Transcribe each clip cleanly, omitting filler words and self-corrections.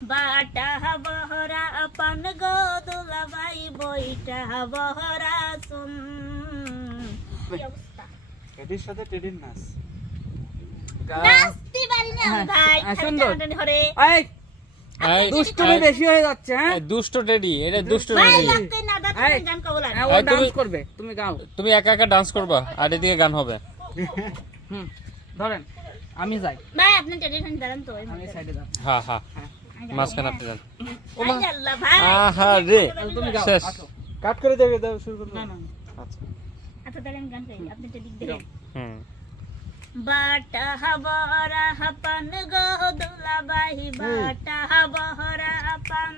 বাটা বহরা পান গো দুলাভাই বইটা বহরা শুন। কি অবস্থা? টেডির সাথে টেডির নাচ। নাচতে পারি না আমি ভাই, সুন্দর। টানাটানি করে। এই দুষ্টুমি বেশি হয়ে যাচ্ছে, হ্যাঁ? দুষ্ট টেডি, এটা দুষ্ট ভাই টেডি। লাগতে না দাঁত এই, গান কবলা। হ্যাঁ, ও এই, ডান্স তুমি- করবে, তুমি গাও। তুমি একা একা ডান্স করবা আর এদিকে গান হবে। হুম, ধরেন আমি যাই, ভাই আপনি টেলিফোন দাঁড়ান তো। আমি সাইডে যাই। হ্যাঁ হ্যাঁ, মাঝখানে আপনি যান। আই আল্লাহ ভাই। আহা রে, তাহলে তুমি গাও, শেষ। আসো। কাট করে দেবে, দাও শুরু করবে। না না না। আচ্ছা। আচ্ছা তাহলে আমি গান গাই, আপনি টেলিক দেন। হুম, বাটা বহরা পান গো দুলাভাই বাটা বহরা পান।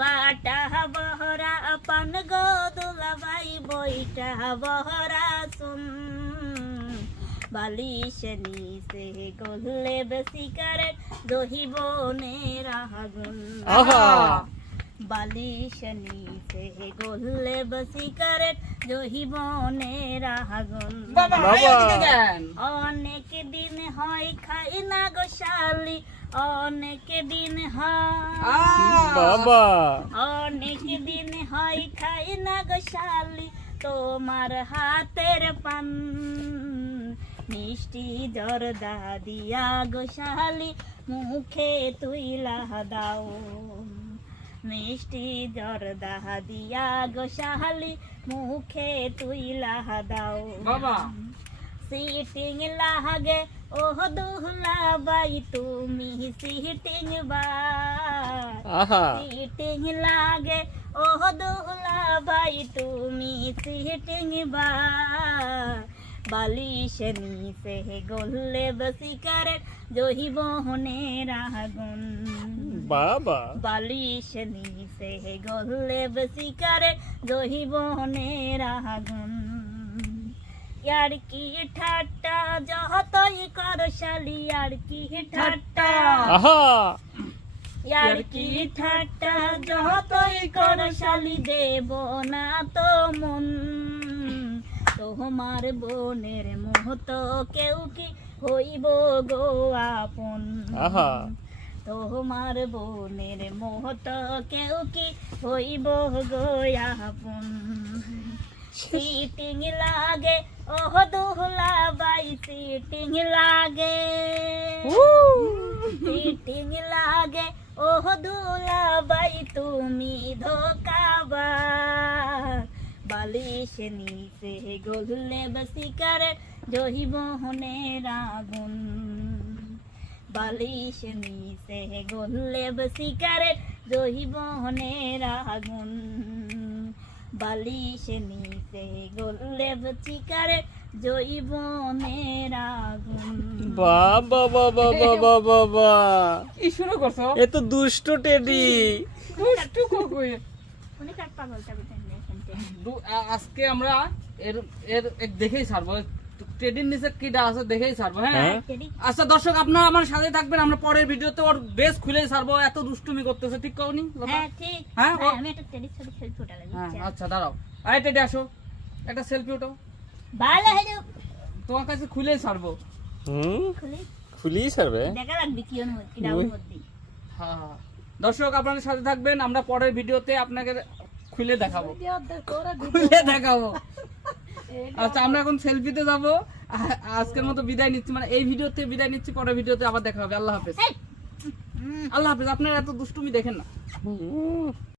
বাটা বহরা পান গো দুলাভাই বইটা বহরা শুন। বালিশ নিচে গলে বেশি করে দহিবনের আগুন। আহা, বালিশ নিচে গলে বেশি করে দহিবনের আগুন। বাবা এইদিকে দেন। অনেক দিন হয় খাই না গো শালি, অনেক দিন হয়, বাবা অনেক দিন হয় খাই না গো শালি তোমার হাতের পান। মিষ্টি জর্দা দিয়া গো শালি মুখে তুইলা দাও। মিষ্টি জর্দা দিয়া গো শালি মুখে তুইলা দাও। বাবা সিটিং লাগে ওহ দুহলা বাই তুমি সিটিং বা। আহা, সিটিং লাগে ওহ দুহলা বাই তুমি সিটিং বা। বালিশ নিচে গলে বসি করে জহি বহনের আগুন। বাবা বালিশ নিচে গলে বসি করে জহি বহনের আগুন। यार की ঠাট্টা যতই কর শালি, আর কি ঠাট্টা, আহা, यार की ঠাট্টা যতই কর শালি দেব না তো মন। তোমার বোনের মহতো কেউ কি হইব গো আপন। আহা, তোমার বোনের মহতো কেউ কি হইব গো আপন। সিটিং লাগে ওহ দুহলা বাই সিটিং লাগে। সিটিং লাগে ওহ দুহলা বাই তুমি ধোকাবা। বালিশ নিচে গলে বসি করে জহি বহনের আগুন। বালিশ নিচে গলে বসি করে জহি বহনের আগুন। বালিশ নিচে গলে বসি করে জৈবনের আগুন। বাবা বাবা বাবা বাবা, কি শুরু করছো? এ তো দুষ্ট টেডি। দুষ্টু কুকুর। অনেক আর পাগলটা বেতন আজকে আমরা এর এর এর দেখেই ছাড়বো, ট্রেডির নিচে কিটা আছে দেখেই ছাড়বো, হ্যাঁ? হ্যাঁ। আচ্ছা দর্শক, আপনারা আমার সাথে থাকবেন, আমরা পরের ভিডিওতে ওর বেস খুলেই ছাড়বো। এত দুষ্টুমি করতেছে, ঠিক কওনি? হ্যাঁ ঠিক। হ্যাঁ, ভাই, আমি একটা টেলির সাথে সেলফি ওটা হ্যাঁ, লাগি। আচ্ছা দাঁড়াও, আয় টেডি আসো, একটা সেলফি ওঠাও, ভালো হয়ে যাও। তোমার কাছে খুলেই ছাড়বো। হুম, খুলে খুলি ছাড়বে। দেখা লাগবে কি অনুমতি কি ডাউন মধ্যে। হ্যাঁ, দর্শক আপনাদের সাথে থাকবেন, আমরা পরের ভিডিওতে আপনাকে খুলে দেখাবো, খুলে দেখাবো। আচ্ছা আমরা এখন সেলফিতে যাবো। আজকের মতো বিদায় নিচ্ছি, মানে এই ভিডিওতে বিদায় নিচ্ছি, পরের ভিডিওতে আবার দেখা হবে। আল্লাহ হাফেজ। আল্লাহ হাফেজ। আপনারা এত দুষ্টুমি দেখেন না।